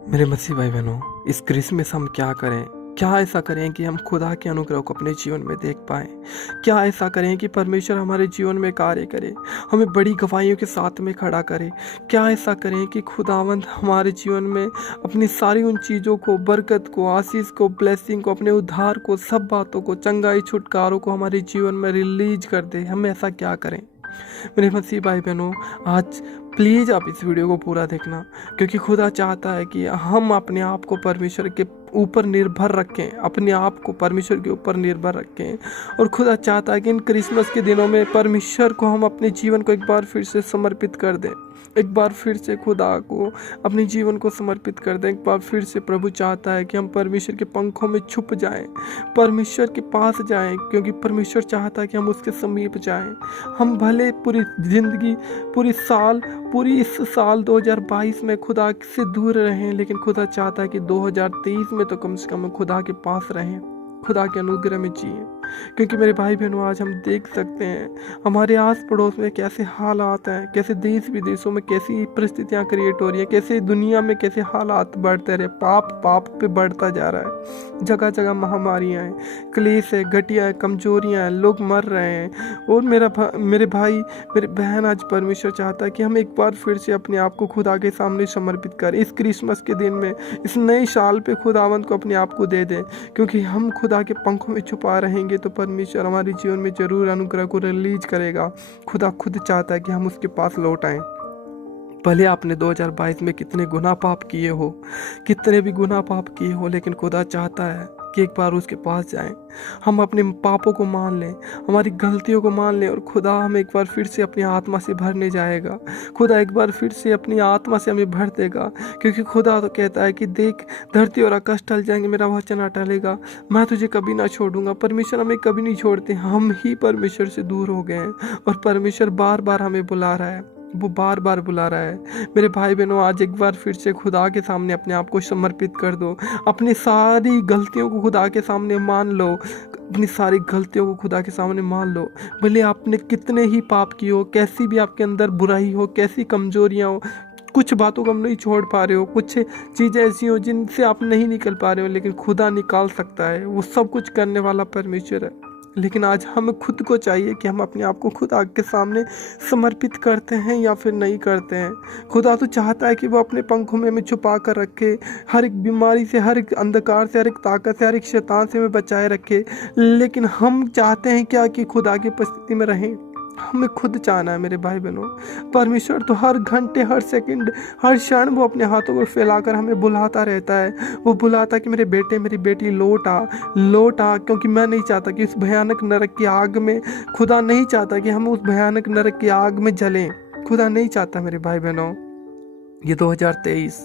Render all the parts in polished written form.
मेरे मसीह भाई बहनों, इस क्रिसमस हम क्या करें? क्या ऐसा करें कि हम खुदा के अनुग्रह को अपने जीवन में देख पाएँ? क्या ऐसा करें कि परमेश्वर हमारे जीवन में कार्य करे, हमें बड़ी गवाहियों के साथ में खड़ा करे? क्या ऐसा करें कि खुदावंद हमारे जीवन में अपनी सारी उन चीज़ों को, बरकत को, आशीष को, ब्लेसिंग को, अपने उद्धार को, सब बातों को, चंगाई छुटकारों को हमारे जीवन में रिलीज कर दे? हम ऐसा क्या करें? मेरे मसीह भाई बहनों, आज प्लीज़ आप इस वीडियो को पूरा देखना, क्योंकि खुदा चाहता है कि हम अपने आप को परमेश्वर के ऊपर निर्भर रखें, अपने आप को परमेश्वर के ऊपर निर्भर रखें। और खुदा चाहता है कि इन क्रिसमस के दिनों में परमेश्वर को हम अपने जीवन को एक बार फिर से समर्पित कर दें, एक बार फिर से खुदा को अपने जीवन को समर्पित कर दें। एक बार फिर से प्रभु चाहता है कि हम परमेश्वर के पंखों में छुप जाएं, परमेश्वर के पास जाएं, क्योंकि परमेश्वर चाहता है कि हम उसके समीप जाएं। हम भले पूरी जिंदगी, पूरी इस साल 2022 में खुदा से दूर रहें, लेकिन खुदा चाहता है कि 2023 में तो कम से कम खुदा के पास रहें, खुदा के अनुग्रह में जिए। क्योंकि मेरे भाई बहनों, आज हम देख सकते हैं हमारे आस पड़ोस में कैसे हालात हैं, कैसे देश विदेशों में कैसी परिस्थितियां क्रिएट हो रही हैं, कैसे दुनिया में कैसे हालात बढ़ते रहे, पाप पे बढ़ता जा रहा है। जगह जगह महामारियां हैं, क्लेश है, घटिया है, कमजोरियां हैं, लोग मर रहे हैं। और मेरे भाई, मेरे बहन, आज परमेश्वर चाहता है कि हम एक बार फिर से अपने आप को खुदा के सामने समर्पित करें। इस क्रिसमस के दिन में, इस नए साल पे खुदावंत को अपने आप को दे दें, क्योंकि हम खुदा के पंखों में छुपा रहेंगे तो परमेश्वर हमारे जीवन में जरूर अनुग्रह को रिलीज करेगा। खुदा खुद चाहता है कि हम उसके पास लौट आएं। भले आपने 2022 में कितने गुनाह पाप किए हो, कितने भी गुनाह पाप किए हो, लेकिन खुदा चाहता है कि एक बार उसके पास जाएं, हम अपने पापों को मान लें, हमारी गलतियों को मान लें, और खुदा हमें एक बार फिर से अपनी आत्मा से भरने जाएगा। खुदा एक बार फिर से अपनी आत्मा से हमें भर देगा, क्योंकि खुदा तो कहता है कि देख, धरती और आकाश टल जाएंगे, मेरा वचन ना टलेगा, मैं तुझे कभी ना छोड़ूंगा। परमेश्वर हमें कभी नहीं छोड़ते, हम ही परमेश्वर से दूर हो गए हैं, और परमेश्वर बार बार हमें बुला रहा है, वो बार बार बुला रहा है। मेरे भाई बहनों, आज एक बार फिर से खुदा के सामने अपने आप को समर्पित कर दो, अपनी सारी गलतियों को खुदा के सामने मान लो, अपनी सारी गलतियों को खुदा के सामने मान लो। भले आपने कितने ही पाप किए हो, कैसी भी आपके अंदर बुराई हो, कैसी कमजोरियां हो, कुछ बातों को हम नहीं छोड़ पा रहे हो, कुछ चीज़ें ऐसी हो जिनसे आप नहीं निकल पा रहे हो, लेकिन खुदा निकाल सकता है, वो सब कुछ करने वाला परमेश्वर है। लेकिन आज हमें खुद को चाहिए कि हम अपने आप को खुदा के सामने समर्पित करते हैं या फिर नहीं करते हैं। खुदा तो चाहता है कि वो अपने पंखों में हमें छुपा कर रखे, हर एक बीमारी से, हर एक अंधकार से, हर एक ताकत से, हर एक शैतान से हमें बचाए रखे। लेकिन हम चाहते हैं क्या कि खुदा की उपस्थिति में रहें? हमें खुद चाहना है मेरे भाई बहनों। परमेश्वर तो हर घंटे, हर सेकंड, हर क्षण वो अपने हाथों को फैलाकर हमें बुलाता रहता है। वो बुलाता है कि मेरे बेटे, मेरी बेटी, लौट आ, क्योंकि मैं नहीं चाहता कि उस भयानक नरक की आग में, खुदा नहीं चाहता कि हम उस भयानक नरक की आग में जलें। खुदा नहीं चाहता मेरे भाई बहनों। ये 2023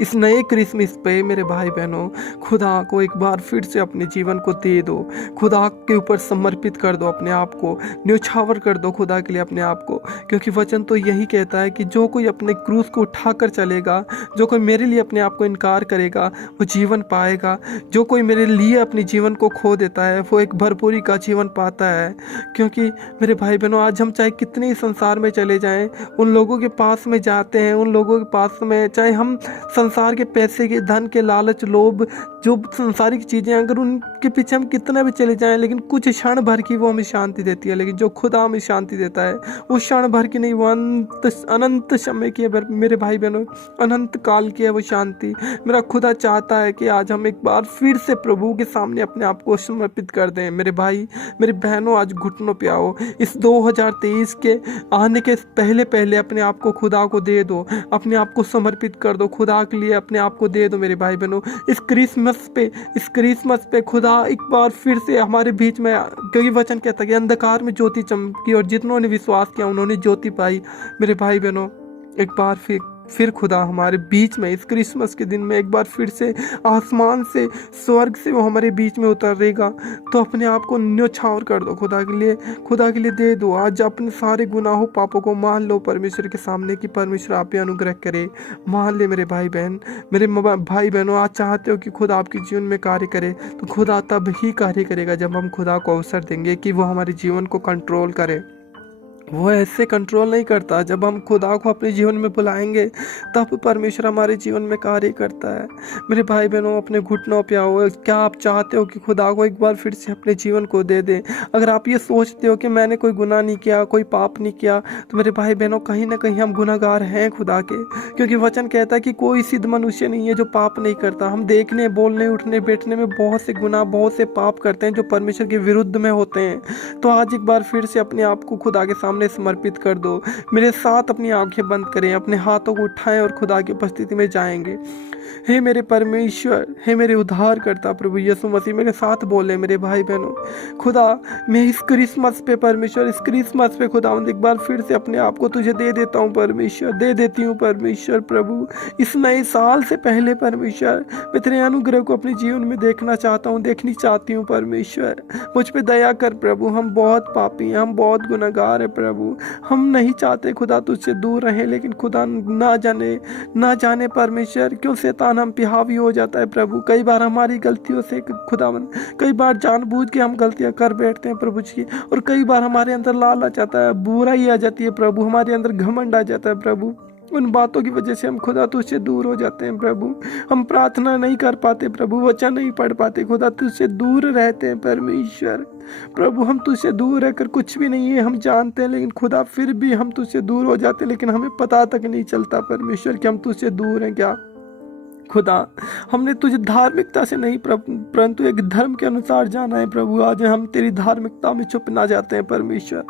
इस नए क्रिसमस पे मेरे भाई बहनों, खुदा को एक बार फिर से अपने जीवन को दे दो, खुदा के ऊपर समर्पित कर दो अपने आप को, न्यौछावर कर दो खुदा के लिए अपने आप को। क्योंकि वचन तो यही कहता है कि जो कोई अपने क्रूस को उठाकर चलेगा, जो कोई मेरे लिए अपने आप को इनकार करेगा, वो जीवन पाएगा। जो कोई मेरे लिए अपने जीवन को खो देता है, वो एक भरपूरी का जीवन पाता है। क्योंकि मेरे भाई बहनों, आज हम चाहे कितने ही संसार में चले जाएं, उन लोगों के पास में जाते हैं, उन लोगों के पास में चाहे हम संसार के पैसे के, धन के, लालच, लोभ, जो संसारिक चीज़ें, अगर उनके पीछे हम कितना भी चले जाएं, लेकिन कुछ क्षण भर की वो हमें शांति देती है। लेकिन जो खुदा हमें शांति देता है, वो क्षण भर की नहीं, वो अनंत समय की है मेरे भाई बहनों, अनंत काल की है वो शांति। मेरा खुदा चाहता है कि आज हम एक बार फिर से प्रभु के सामने अपने आप को समर्पित कर दें। मेरे भाई, मेरे बहनों, आज घुटनों पे आओ। इस 2023 के आने के पहले अपने आप को खुदा को दे दो, अपने आप को समर्पित कर दो, खुदा के लिए अपने आप को दे दो मेरे भाई बहनों। इस क्रिसमस पे खुदा एक बार फिर से हमारे बीच में, क्योंकि वचन कहता है कि अंधकार में ज्योति चमकी और जितनों ने विश्वास किया उन्होंने ज्योति पाई। मेरे भाई बहनों, एक बार फिर खुदा हमारे बीच में इस क्रिसमस के दिन में एक बार फिर से आसमान से, स्वर्ग से वो हमारे बीच में उतरेगा। तो अपने आप को न्यौछावर कर दो खुदा के लिए दे दो। आज अपने सारे गुनाहों, पापों को मान लो परमेश्वर के सामने कि परमेश्वर आप पे अनुग्रह करे। मान ले मेरे भाई बहनों, आज चाहते हो कि खुदा आपके जीवन में कार्य करे, तो खुदा तब ही कार्य करेगा जब हम खुदा को अवसर देंगे कि वो हमारे जीवन को कंट्रोल करे। वो ऐसे कंट्रोल नहीं करता। जब हम खुदा को अपने जीवन में बुलाएंगे तब परमेश्वर हमारे जीवन में कार्य करता है। मेरे भाई बहनों, अपने घुटनों पे आओ। क्या आप चाहते हो कि खुदा को एक बार फिर से अपने जीवन को दे दें? अगर आप ये सोचते हो कि मैंने कोई गुनाह नहीं किया, कोई पाप नहीं किया, तो मेरे भाई बहनों, कहीं ना कहीं हम गुनाहगार हैं खुदा के। क्योंकि वचन कहता है कि कोई सिद्ध मनुष्य नहीं है जो पाप नहीं करता। हम देखने, बोलने, उठने, बैठने में बहुत से गुनाह, बहुत से पाप करते हैं जो परमेश्वर के विरुद्ध में होते हैं। तो आज एक बार फिर से अपने आप को खुदा के सामने समर्पित कर दो। मेरे साथ अपनी आंखें बंद करें, अपने हाथों को उठाएं और खुदा की उपस्थिति में जाएंगे। हे मेरे परमेश्वर, हे मेरे उद्धारकर्ता प्रभु यीशु मसीह, मेरे साथ बोले मेरे भाई बहनों। खुदा, मैं इस क्रिसमस पे परमेश्वर, इस क्रिसमस पे खुदा एक बार फिर से अपने आप को तुझे दे देता हूँ परमेश्वर, दे देती हूँ परमेश्वर प्रभु। इस नए साल से पहले परमेश्वर, मैं तेरे अनुग्रह को अपने जीवन में देखना चाहता हूँ, देखनी चाहती हूँ परमेश्वर। मुझ पे दया कर प्रभु। हम बहुत पापी हैं, हम बहुत गुनहगार हैं प्रभु। हम नहीं चाहते खुदा तुझसे दूर रहें, लेकिन खुदा ना जाने परमेश्वर क्यों शैतान हम पे हावी हो जाता है प्रभु। कई बार हमारी गलतियों से खुदावन, कई बार जानबूझ के हम गलतियां कर बैठते हैं प्रभु जी। और कई बार हमारे अंदर लालच आता है, बुराई आ जाती है प्रभु, हमारे अंदर घमंड आ जाता है प्रभु। उन बातों की वजह से हम खुदा तुझसे दूर हो जाते हैं प्रभु। हम प्रार्थना नहीं कर पाते प्रभु, वचन नहीं पढ़ पाते खुदा, तुझसे दूर रहते हैं परमेश्वर प्रभु। हम तुझसे दूर रहकर कुछ भी नहीं है हम जानते हैं, लेकिन खुदा फिर भी हम तुझसे दूर हो जाते हैं, लेकिन हमें पता तक नहीं चलता परमेश्वर कि हम तुझसे दूर हैं क्या। खुदा, हमने तुझे धार्मिकता से नहीं परंतु एक धर्म के अनुसार जाना है प्रभु। आज हम तेरी धार्मिकता में छुप ना जाते हैं परमेश्वर।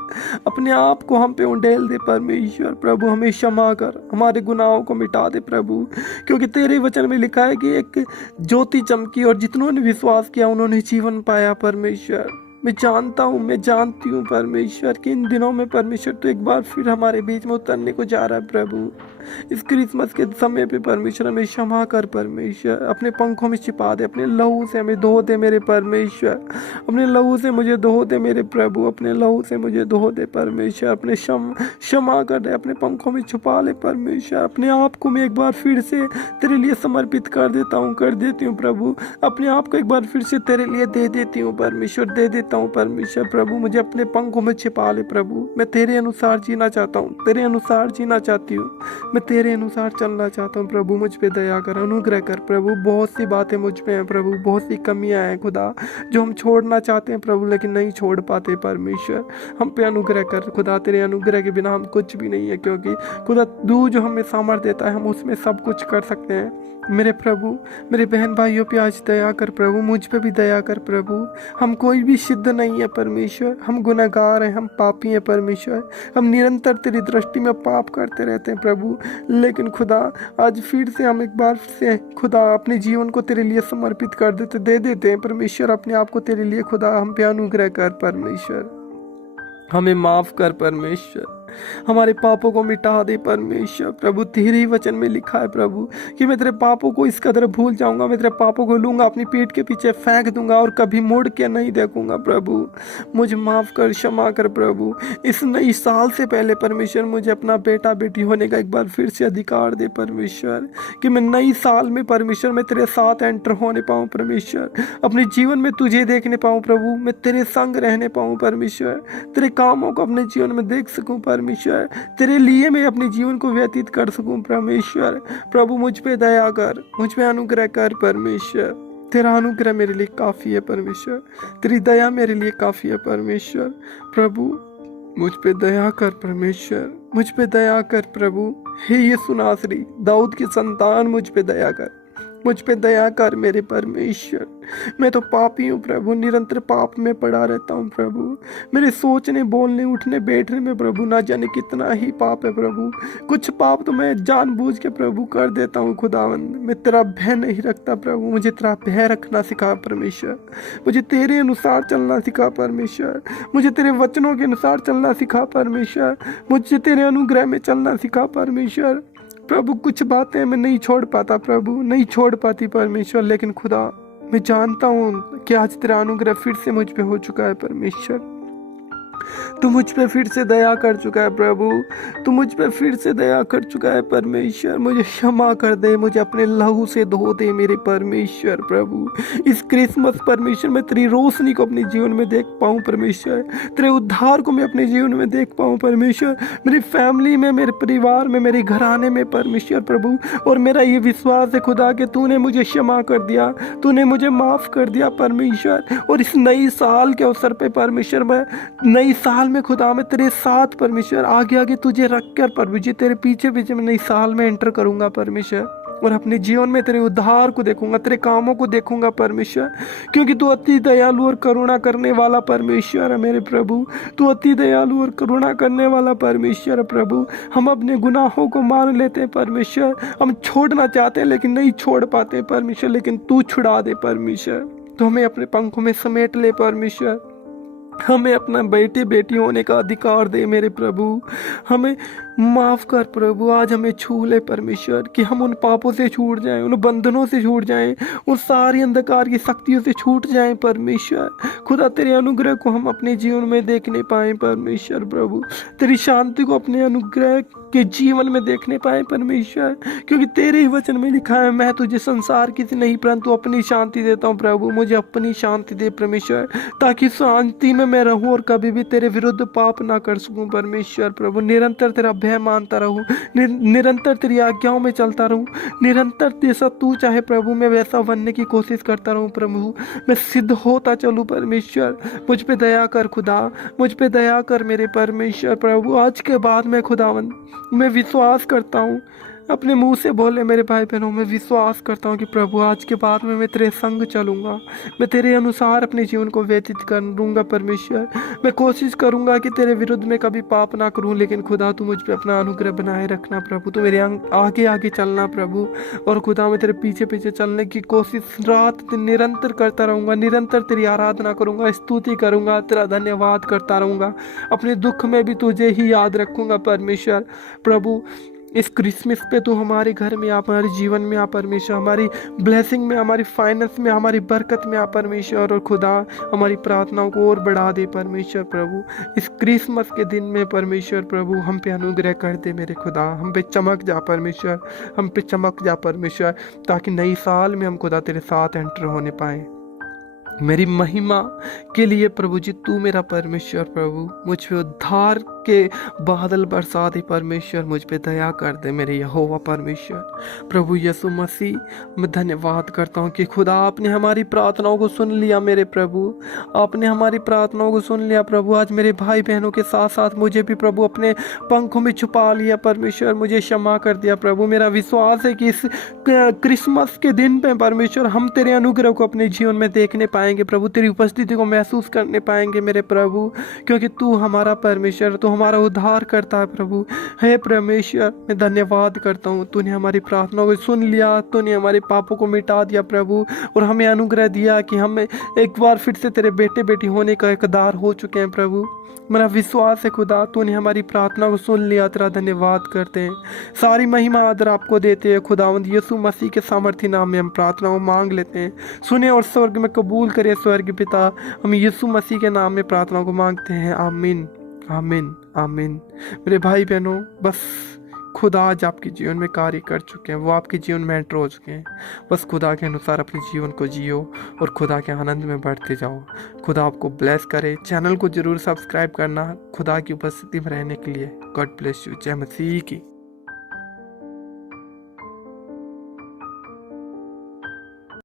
अपने आप को हम पे उंडेल दे परमेश्वर प्रभु। हमें क्षमा कर, हमारे गुनाहों को मिटा दे प्रभु। क्योंकि तेरे वचन में लिखा है कि एक ज्योति चमकी और जितनों ने विश्वास किया उन्होंने जीवन पाया परमेश्वर। मैं जानता हूँ, मैं जानती हूँ परमेश्वर कि इन दिनों में परमेश्वर तो एक बार फिर हमारे बीच में उतरने को जा रहा है प्रभु। इस क्रिसमस के समय पे परमेश्वर हमें क्षमा कर परमेश्वर। अपने पंखों में छिपा दे, अपने लहू से हमें धो दे मेरे परमेश्वर। अपने लहू से मुझे धो दे मेरे प्रभु, अपने लहू से मुझे धो दे परमेश्वर। अपने क्षमा कर दे, अपने पंखों में छुपा ले परमेश्वर। अपने आप को मैं एक बार फिर से तेरे लिए समर्पित कर देता हूँ, कर देती हूँ प्रभु। अपने आप को एक बार फिर से तेरे लिए दे देती हूँ परमेश्वर, दे देता हूँ परमेश्वर प्रभु। मुझे अपने पंखों में छिपा ले प्रभु। मैं तेरे अनुसार जीना चाहता हूँ, तेरे अनुसार जीना चाहती हूँ, मैं तेरे अनुसार चलना चाहता हूँ प्रभु। मुझ पे दया कर, अनुग्रह कर प्रभु। बहुत सी बातें मुझ पे हैं प्रभु, बहुत सी कमियां हैं खुदा, जो हम छोड़ना चाहते हैं प्रभु लेकिन नहीं छोड़ पाते परमेश्वर। हम पे अनुग्रह कर खुदा, तेरे अनुग्रह के बिना हम कुछ भी नहीं है। क्योंकि खुदा तू जो हमें सामर्थ्य देता है हम उसमें सब कुछ कर सकते हैं। मेरे प्रभु, मेरे बहन भाइयों पे आज दया कर प्रभु, मुझ पे भी दया कर प्रभु। हम कोई भी सिद्ध नहीं है परमेश्वर, हम गुनहगार हैं, हम पापी हैं परमेश्वर। हम निरंतर तेरी दृष्टि में पाप करते रहते हैं प्रभु। लेकिन खुदा आज फिर से हम एक बार से खुदा अपने जीवन को तेरे लिए समर्पित कर देते, दे देते हैं परमेश्वर अपने आप को तेरे लिए। खुदा हम पे अनुग्रह कर परमेश्वर, हमें माफ कर परमेश्वर, हमारे पापों को मिटा दे परमेश्वर प्रभु। तेरे ही वचन में लिखा है प्रभु कि मैं तेरे पापों को इस कदर भूल जाऊंगा, मैं तेरे पापों को लूंगा अपनी पीठ के पीछे फेंक दूंगा और कभी मुड़ के नहीं देखूंगा प्रभु। मुझे माफ कर, क्षमा कर प्रभु। इस नई साल से पहले परमेश्वर मुझे अपना बेटा बेटी होने का एक बार फिर से अधिकार दे परमेश्वर, कि मैं नई साल में परमेश्वर मैं तेरे साथ एंटर होने पाऊँ परमेश्वर, अपने जीवन में तुझे देखने पाऊँ प्रभु, मैं तेरे संग रहने पाऊँ परमेश्वर, तेरे कामों को अपने जीवन में देख सकूँ परमेश्वर, तेरे लिए मैं अपने जीवन को व्यतीत कर सकूं परमेश्वर प्रभु। मुझ पे दया कर, मुझ पे अनुग्रह कर परमेश्वर। तेरा अनुग्रह मेरे लिए काफ़ी है परमेश्वर, तेरी दया मेरे लिए काफ़ी है परमेश्वर प्रभु। मुझ पे दया कर परमेश्वर, मुझ पे दया कर प्रभु। हे यीशु नासरी, दाऊद की संतान, मुझ पे दया कर, मुझ पे दया कर मेरे परमेश्वर। मैं तो पापी हूँ प्रभु, निरंतर पाप में पड़ा रहता हूँ प्रभु। मेरे सोचने, बोलने, उठने, बैठने में प्रभु ना जाने कितना ही पाप है प्रभु। कुछ पाप तो मैं जानबूझ के प्रभु कर देता हूँ खुदावंद। मैं तेरा भय नहीं रखता प्रभु, मुझे तेरा भय रखना सिखा परमेश्वर। मुझे तेरे अनुसार चलना सिखा परमेश्वर, मुझे तेरे वचनों के अनुसार चलना सिखा परमेश्वर, मुझे तेरे अनुग्रह में चलना सिखा परमेश्वर प्रभु। कुछ बातें मैं नहीं छोड़ पाता प्रभु, नहीं छोड़ पाती परमेश्वर, लेकिन खुदा मैं जानता हूँ कि आज तेरा अनुग्रह फिर से मुझ पे हो चुका है परमेश्वर। तू मुझ पे फिर से दया कर चुका है प्रभु, तू मुझ पे फिर से दया कर चुका है परमेश्वर। मुझे क्षमा कर दे, मुझे अपने लहू से धो दे मेरे परमेश्वर प्रभु। इस क्रिसमस परमेश्वर मैं तेरी रोशनी को अपने जीवन में देख पाऊँ परमेश्वर, तेरे उद्धार को मैं अपने जीवन में देख पाऊँ परमेश्वर, मेरी फैमिली में, मेरे परिवार में, मेरे घराने में परमेश्वर प्रभु। और मेरा ये विश्वास है खुदा कि तूने मुझे क्षमा कर दिया, तूने मुझे माफ़ कर दिया परमेश्वर। और इस नई साल के अवसर पे परमेश्वर मैं नई साल में खुदा मैं तेरे साथ परमेश्वर आगे आगे तुझे रख कर प्रभु जी तेरे पीछे पीछे मैं नई साल में एंटर करूंगा परमेश्वर। और अपने जीवन में तेरे उद्धार को देखूंगा, तेरे कामों को देखूंगा परमेश्वर, क्योंकि तू अति दयालु और करुणा करने वाला परमेश्वर है मेरे प्रभु। तू अति दयालु और करुणा करने वाला परमेश्वर है प्रभु। हम अपने गुनाहों को मान लेते हैं परमेश्वर, हम छोड़ना चाहते हैं लेकिन नहीं छोड़ पाते परमेश्वर, लेकिन तू छुड़ा दे परमेश्वर। तो हमें अपने पंखों में समेट ले परमेश्वर, हमें अपना बेटे बेटी होने का अधिकार दे मेरे प्रभु। हमें माफ़ कर प्रभु, आज हमें छू ले परमेश्वर, कि हम उन पापों से छूट जाएं, उन बंधनों से छूट जाएं, उन सारी अंधकार की शक्तियों से छूट जाएं परमेश्वर। खुदा तेरे अनुग्रह को हम अपने जीवन में देखने पाएं परमेश्वर प्रभु, तेरी शांति को अपने अनुग्रह के जीवन में देखने पाए परमेश्वर, क्योंकि तेरे ही वचन में लिखा है, मैं तुझे संसार की नहीं परंतु अपनी शांति देता हूँ प्रभु। मुझे अपनी शांति दे परमेश्वर, ताकि शांति में मैं रहूं और कभी भी तेरे विरुद्ध पाप ना कर सकूं परमेश्वर प्रभु। निरंतर तेरा भय मानता रहूं, निरंतर तेरी आज्ञाओं में चलता रहूं, निरंतर जैसा तू चाहे प्रभु मैं वैसा बनने की कोशिश करता रहूं प्रभु। मैं सिद्ध होता चलूं परमेश्वर। मुझ पे दया कर खुदा, मुझ पे दया कर मेरे परमेश्वर प्रभु। आज के बाद मैं खुदावन मैं विश्वास करता हूँ, अपने मुंह से बोले मेरे भाई बहनों, मैं विश्वास करता हूँ कि प्रभु आज के बाद में मैं तेरे संग चलूँगा, मैं तेरे अनुसार अपने जीवन को व्यतीत करूँगा परमेश्वर। मैं कोशिश करूँगा कि तेरे विरुद्ध में कभी पाप ना करूँ, लेकिन खुदा तू मुझ पे अपना अनुग्रह बनाए रखना प्रभु। तू मेरे आगे आगे चलना प्रभु, और खुदा मैं तेरे पीछे पीछे चलने की कोशिश रात दिन निरंतर करता रहूँगा, निरंतर तेरी आराधना करूँगा, स्तुति करूँगा, तेरा धन्यवाद करता रहूँगा। अपने दुख में भी तुझे ही याद रखूँगा परमेश्वर प्रभु। इस क्रिसमस पे तू हमारे घर में आ, हमारे जीवन में आ परमेश्वर, हमारी ब्लेसिंग में, हमारी फाइनेंस में, हमारी बरकत में आ परमेश्वर। और खुदा हमारी प्रार्थनाओं को और बढ़ा दे परमेश्वर प्रभु। इस क्रिसमस के दिन में परमेश्वर प्रभु हम पे अनुग्रह कर दे मेरे खुदा, हम पे चमक जा परमेश्वर, हम पे चमक जा परमेश्वर, ताकि नई साल में हम खुदा तेरे साथ एंटर होने पाए। मेरी महिमा के लिए प्रभु जी तू मेरा परमेश्वर प्रभु, मुझ पे उद्धार के बादल बरसा दे परमेश्वर, मुझ पे दया कर दे मेरे यहोवा परमेश्वर प्रभु। यीशु मसीह मैं धन्यवाद करता हूँ कि खुदा आपने हमारी प्रार्थनाओं को सुन लिया मेरे प्रभु, आपने हमारी प्रार्थनाओं को सुन लिया प्रभु। आज मेरे भाई बहनों के साथ साथ मुझे भी प्रभु अपने पंखों में छुपा लिया परमेश्वर, मुझे क्षमा कर दिया प्रभु। मेरा विश्वास है कि इस क्रिसमस के दिन पे परमेश्वर हम तेरे अनुग्रह को अपने जीवन में देखने पाएंगे प्रभु, तेरी उपस्थिति को महसूस करने पाएंगे मेरे प्रभु, क्योंकि तू हमारा परमेश्वर, तू हमारा उद्धार करता है प्रभु। हे परमेश्वर मैं धन्यवाद करता हूँ, तूने हमारी प्रार्थनाओं को सुन लिया, तूने हमारे पापों को मिटा दिया प्रभु, और हमें अनुग्रह दिया कि हम एक बार फिर से तेरे बेटे बेटी होने का हकदार हो चुके हैं प्रभु। मेरा विश्वास है खुदा तूने हमारी प्रार्थना को सुन लिया, तेरा धन्यवाद करते हैं। सारी महिमा आदर आपको देते हैं खुदावंद यीशु मसीह के सामर्थ्य नाम में हम प्रार्थना को मांग लेते हैं। सुने और स्वर्ग में कबूल करे स्वर्ग पिता, हम यीशु मसीह के नाम में प्रार्थना को मांगते हैं। आमीन आमीन आमीन। मेरे भाई बहनों, बस खुदा आज आपके जीवन में कार्य कर चुके हैं, वो आपके जीवन में एंटर हो चुके हैं। बस खुदा के अनुसार अपने जीवन को जियो और खुदा के आनंद में बढ़ते जाओ। खुदा आपको ब्लेस करे। चैनल को जरूर सब्सक्राइब करना खुदा की उपस्थिति में रहने के लिए। God bless you. जय मसीह की।